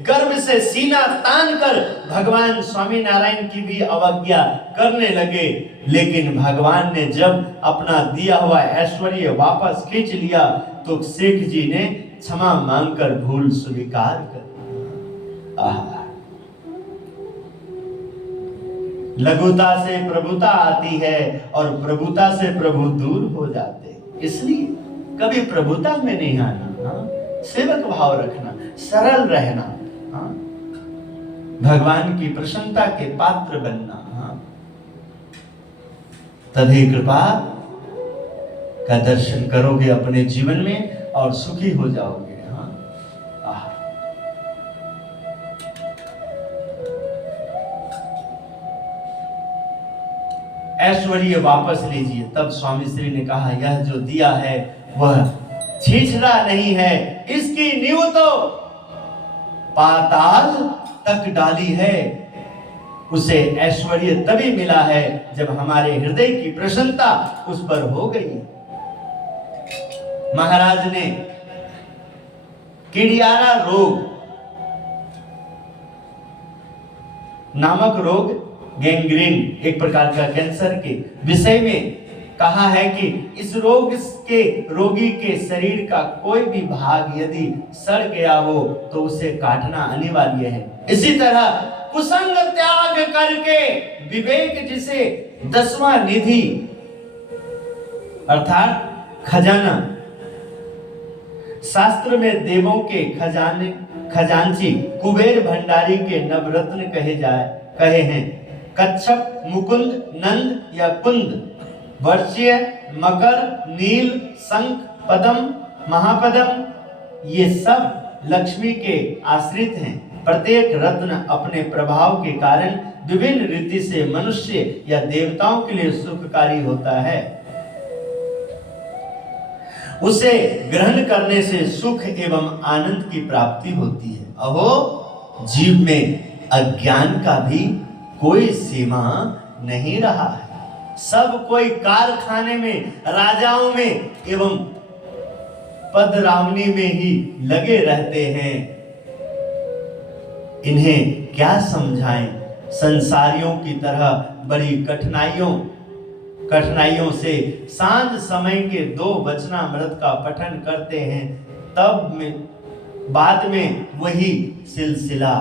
गर्व से सीना तान कर भगवान स्वामी नारायण की भी अवज्ञा करने लगे। लेकिन भगवान ने जब अपना दिया हुआ ऐश्वर्य वापस खींच लिया तो शेख जी ने क्षमा मांगकर भूल स्वीकार कर। लघुता से प्रभुता आती है और प्रभुता से प्रभु दूर हो जाते, इसलिए कभी प्रभुता में नहीं आना, सेवक भाव रखना, सरल रहना, भगवान की प्रसन्नता के पात्र बनना, तभी कृपा का दर्शन करोगे अपने जीवन में और सुखी हो जाओगे। ऐश्वर्य वापस लीजिए। तब स्वामी श्री ने कहा, यह जो दिया है वह छिछरा नहीं है, इसकी नींव तो पाताल तक डाली है। उसे ऐश्वर्य तभी मिला है जब हमारे हृदय की प्रसन्नता उस पर हो गई। महाराज ने किड़ियारा रोग नामक रोग, गैंग्रीन, एक प्रकार का कैंसर के विषय में कहा है कि इस रोग के रोगी के शरीर का कोई भी भाग यदि सड़ गया हो तो उसे काटना अनिवार्य है। इसी तरह कुसंग त्याग करके विवेक जिसे 10वां निधि अर्थात खजाना, शास्त्र में देवों के खजांची कुबेर भंडारी के नवरत्न कहे हैं। कच्छप, मुकुंद, नंद या कुंद, वर्ष्य, मकर, नील, शंख, पदम, महापदम, ये सब लक्ष्मी के आश्रित हैं। प्रत्येक रत्न अपने प्रभाव के कारण विभिन्न रीति से मनुष्य या देवताओं के लिए सुखकारी होता है। उसे ग्रहण करने से सुख एवं आनंद की प्राप्ति होती है। अहो, जीव में अज्ञान का भी कोई सीमा नहीं रहा है। सब कोई कारखाने में, राजाओं में एवं पदरावनी में ही लगे रहते हैं। इन्हें क्या समझाएं? संसारियों की तरह बड़ी कठिनाइयों से सांझ समय के 2 वचनामृत का पठन करते हैं, तब में बाद में वही सिलसिला।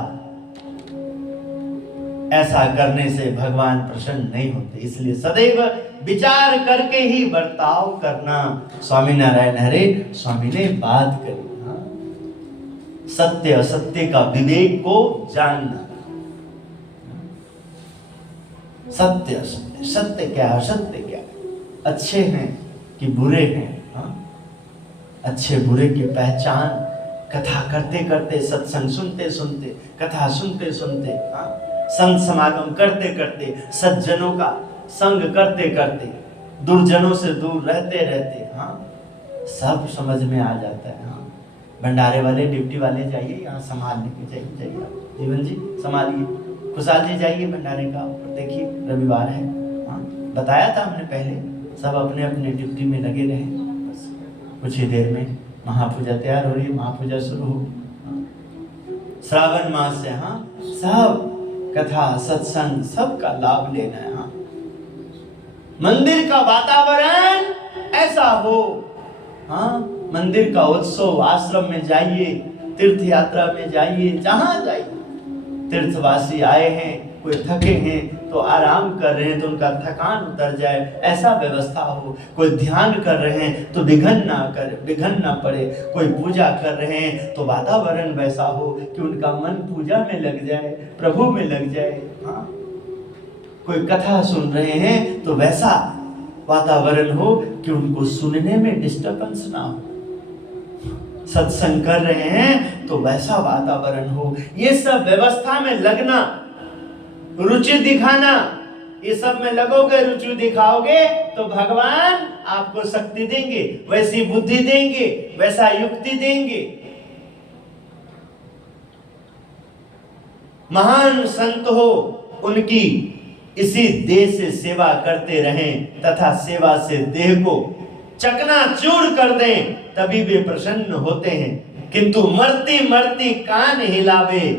ऐसा करने से भगवान प्रसन्न नहीं होते, इसलिए सदैव विचार करके ही बर्ताव करना। स्वामी नारायण हरे स्वामी ने बात करी, सत्य असत्य का विवेक को जानना। सत्य असत्य, सत्य क्या असत्य क्या, अच्छे हैं कि बुरे हैं, अच्छे बुरे की पहचान कथा करते करते, सत्संग सुनते सुनते, कथा सुनते सुनते, संत समागम करते करते, सज्जनों का संग करते करते, दुर्जनों से दूर रहते रहते, सब समझ में आ जाता है। भंडारे वाले, ड्यूटी वाले जाइए, यहाँ संभालने के जाइए जीवन जी, संभालिए। खुशहाल जी जाइए भंडारे का, देखिए रविवार है, बताया था हमने पहले, सब अपने अपने ड्यूटी में लगे रहे। बस कुछ ही देर में महापूजा तैयार हो रही है, महापूजा शुरू हो, श्रावण मास से सब कथा सत्संग सबका लाभ लेना है। मंदिर का वातावरण ऐसा हो, मंदिर का उत्सव, आश्रम में जाइए, तीर्थ यात्रा में जाइए, जहां जाइए, तीर्थवासी आए हैं, कोई थके हैं तो आराम कर रहे हैं तो उनका थकान उतर जाए, ऐसा व्यवस्था हो। कोई ध्यान कर रहे हैं तो विघ्न ना पड़े, कोई पूजा कर रहे हैं तो वातावरण वैसा हो कि उनका मन पूजा में लग जाए, प्रभु में लग जाए। कोई कथा सुन रहे हैं तो वैसा वातावरण हो कि उनको सुनने में डिस्टर्बेंस ना हो। सत्संग कर रहे हैं तो वैसा वातावरण हो। ये सब व्यवस्था में लगना, रुचि दिखाना, ये सब में लगोगे, रुचि दिखाओगे तो भगवान आपको शक्ति देंगे, वैसी बुद्धि देंगे, वैसा युक्ति देंगे। महान संत हो, उनकी इसी देह से सेवा करते रहें तथा सेवा से देह को चकनाचूर कर दें, तभी वे प्रसन्न होते हैं। किंतु मरती मरती कान हिलावे।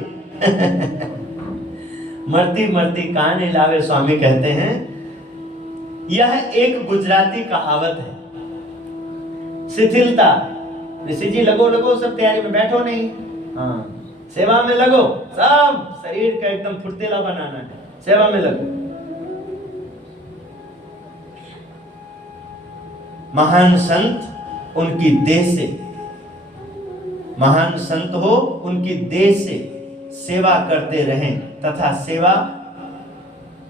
मरती मरती कान हिलावे, स्वामी कहते हैं यह एक गुजराती कहावत है। शिथिलता, ऋषि जी लगो लगो, सब तैयारी में बैठो नहीं, हाँ सेवा में लगो, सब शरीर का एकदम फुर्तीला बनाना है, सेवा में लगो। महान संत उनकी देह से, महान संत हो उनकी देह से सेवा करते रहें तथा सेवा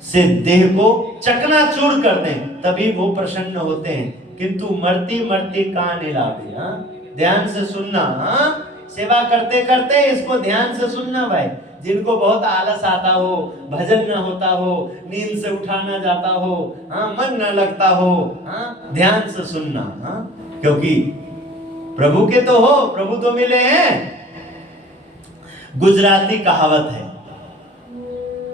से देह को चकनाचूर कर दें, तभी वो प्रसन्न होते हैं। किंतु मरती मरती कान हिलावे, हाँ ध्यान से सुनना, हाँ सेवा करते करते इसको ध्यान से सुनना भाई। जिनको बहुत आलस आता हो, भजन न होता हो, नींद से उठा ना जाता हो, हाँ मन न लगता हो, हाँ ध्यान से सुनना, हाँ क्योंकि प्रभु के तो हो, प्रभु तो मिले हैं। गुजराती कहावत है,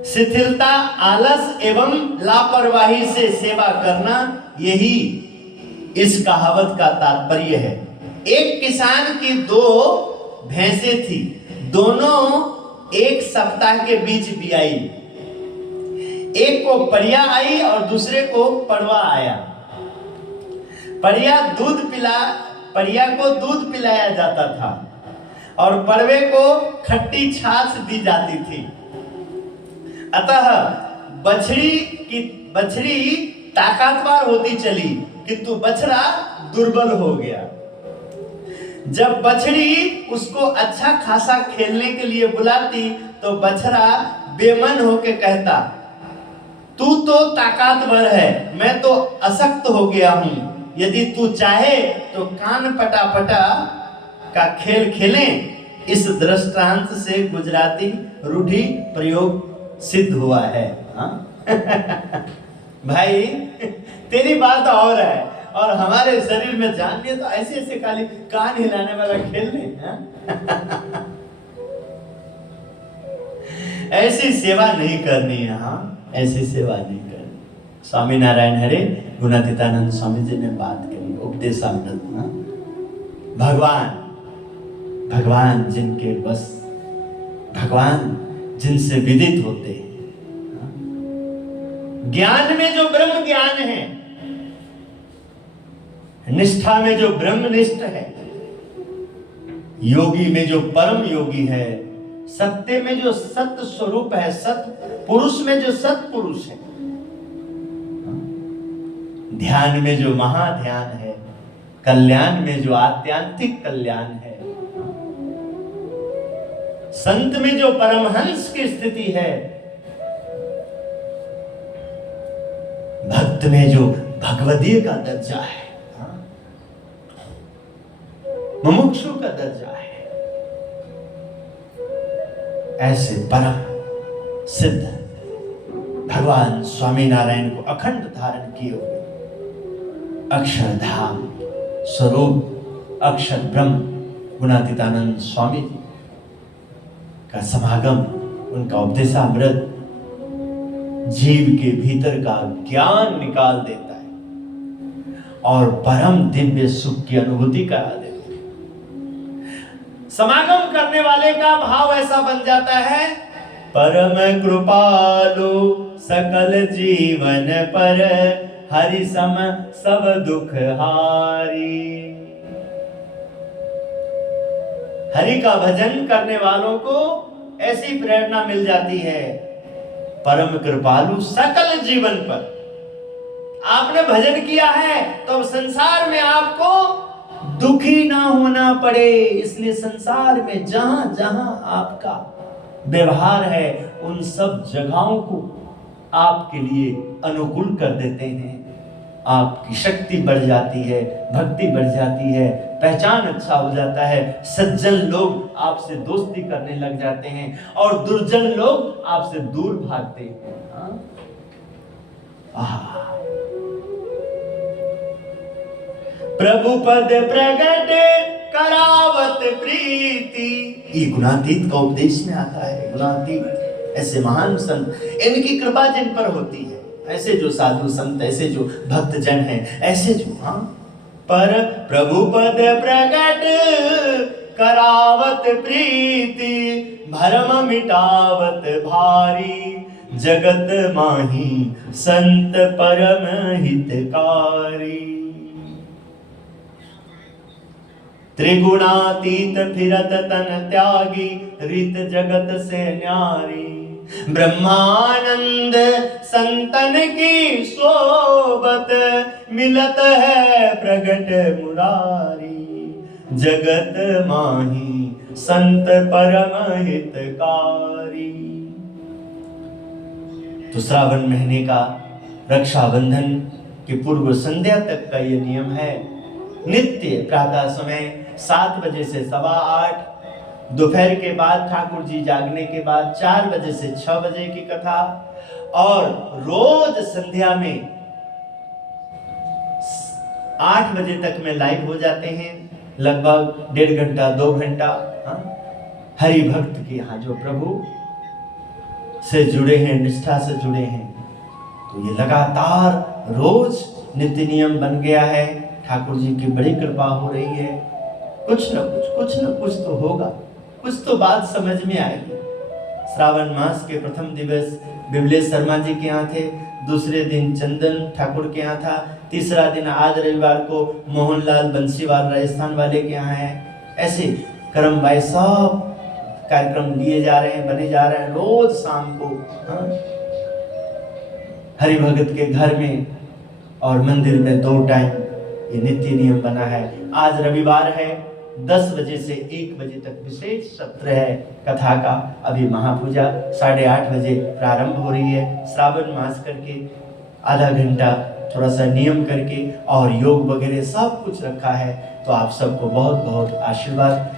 शिथिलता, आलस एवं लापरवाही से सेवा करना, यही इस कहावत का तात्पर्य है। एक किसान की 2 भैंसें थी, दोनों एक सप्ताह के बीच बियाई। एक को परिया आई और दूसरे को पड़वा आया। परिया को दूध पिलाया जाता था और पड़वे को खट्टी छाछ दी जाती थी। अतः बछड़ी ताकतवर होती चली, किंतु बछड़ा दुर्बल हो गया। जब बछड़ी उसको अच्छा खासा खेलने के लिए बुलाती तो बछड़ा बेमन होके कहता, तू तो ताकतवर है, मैं तो अशक्त हो गया हूं। यदि तू चाहे तो कान पटा का खेल खेलें। इस दृष्टांत से गुजराती रूढ़ि प्रयोग सिद्ध हुआ है। भाई तेरी बात और है, और हमारे शरीर में जान लिया तो ऐसे ऐसे खाली कान हिलाने वाला खेल नहीं। ऐसी सेवा नहीं करनी है, हाँ ऐसी सेवा नहीं करनी। स्वामी नारायण हरे गुणातीतानंद स्वामी जी ने बात करी, उपदेशामृत। भगवान जिनके बस, भगवान जिनसे विदित होते हैं, ज्ञान में जो ब्रह्म ज्ञान है, निष्ठा में जो ब्रह्मनिष्ठ है, योगी में जो परम योगी है, सत्य में जो सत्य स्वरूप है, सत्य पुरुष में जो सत्य पुरुष है, ध्यान में जो महाध्यान है, कल्याण में जो आत्यांतिक कल्याण है, संत में जो परमहंस की स्थिति है, भक्त में जो भगवदीय का दर्जा है, मुमुक्षु का दर्जा है, ऐसे परम सिद्ध भगवान स्वामी नारायण को अखंड धारण किए हुए अक्षरधाम स्वरूप अक्षर ब्रह्म गुणातीतानंद स्वामी जी का समागम, उनका उपदेशामृत जीव के भीतर का ज्ञान निकाल देता है और परम दिव्य सुख की अनुभूति करा देता है। समागम करने वाले का भाव ऐसा बन जाता है, परम कृपालु सकल जीवन पर, हरि सम सब दुख हारी। हरि का भजन करने वालों को ऐसी प्रेरणा मिल जाती है, परम कृपालु सकल जीवन पर। आपने भजन किया है तो संसार में आपको दुखी ना होना पड़े, इसलिए संसार में जहां जहां आपका व्यवहार है उन सब जगहों को आपके लिए अनुकूल कर देते हैं। आपकी शक्ति बढ़ जाती है, भक्ति बढ़ जाती है, पहचान अच्छा हो जाता है, सज्जन लोग आपसे दोस्ती करने लग जाते हैं और दुर्जन लोग आपसे दूर भागते हैं। प्रभु पद प्रगट करावत प्रीति, ये गुणातीत का उपदेश में आता है। गुणातीत ऐसे महान संत, इनकी कृपा जिन पर होती है, ऐसे जो साधु संत, ऐसे जो भक्त जन हैं, ऐसे जो पर प्रभु पद प्रगट करावत प्रीति, भरम मिटावत भारी, जगत माही संत परम हितकारी। त्रिगुणातीत फिरत तन त्यागी, रित जगत से न्यारी, ब्रह्मानंद संतन की सोबत, मिलत है प्रगट मुरारी, जगत माही संत परम हितकारी। तो श्रावण महीने का रक्षाबंधन की पूर्व संध्या तक का ये नियम है। नित्य प्रातः समय 7 बजे से 8:15, दोपहर के बाद ठाकुर जी जागने के बाद 4 बजे से 6 बजे की कथा, और रोज संध्या में 8 बजे तक में लाइव हो जाते हैं, लगभग 1.5 घंटा 2 घंटा। हरि भक्त के यहाँ जो प्रभु से जुड़े हैं, निष्ठा से जुड़े हैं, तो ये लगातार रोज नित्य नियम बन गया है। ठाकुर जी की बड़ी कृपा हो रही है। कुछ न कुछ तो होगा, कुछ तो बात समझ में आएगी। श्रावण मास के प्रथम दिवस बिमलेश शर्मा जी के यहाँ थे, दूसरे दिन चंदन ठाकुर के यहाँ था, तीसरा दिन आज रविवार को मोहनलाल बंसीवाल राजस्थान वाले के यहाँ है। ऐसे करमबाई सब कार्यक्रम लिए जा रहे हैं, बने जा रहे हैं। रोज शाम को हरि भगत के घर में और मंदिर में 2 टाइम ये नित्य नियम बना है। आज रविवार है, 10 बजे से 1 बजे तक विशेष सत्र है कथा का। अभी महापूजा 8:30 बजे प्रारंभ हो रही है। श्रावण मास करके आधा घंटा थोड़ा सा नियम करके और योग वगैरह सब कुछ रखा है। तो आप सबको बहुत बहुत आशीर्वाद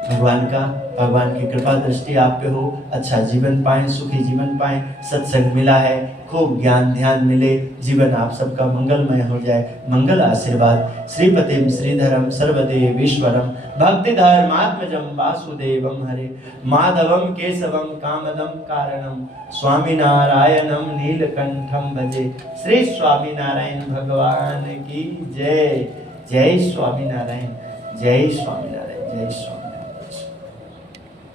भगवान का, भगवान की कृपा दृष्टि आप पे हो, अच्छा जीवन पाएं, सुखी जीवन पाएं, सत्संग मिला है, खूब ज्ञान ध्यान मिले, जीवन आप सबका मंगलमय हो जाए। मंगल आशीर्वाद। श्रीपतिम श्रीधरम सर्वदेव ईश्वरम भक्ति धर्मात्मजम वासुदेवम हरे माधवम केशवम कामदम कारणम स्वामी नारायणम नीलकंठम भजे। श्री स्वामीनारायण भगवान की जय। जय स्वामीनारायण, जय स्वामीनारायण, जय स्वामी।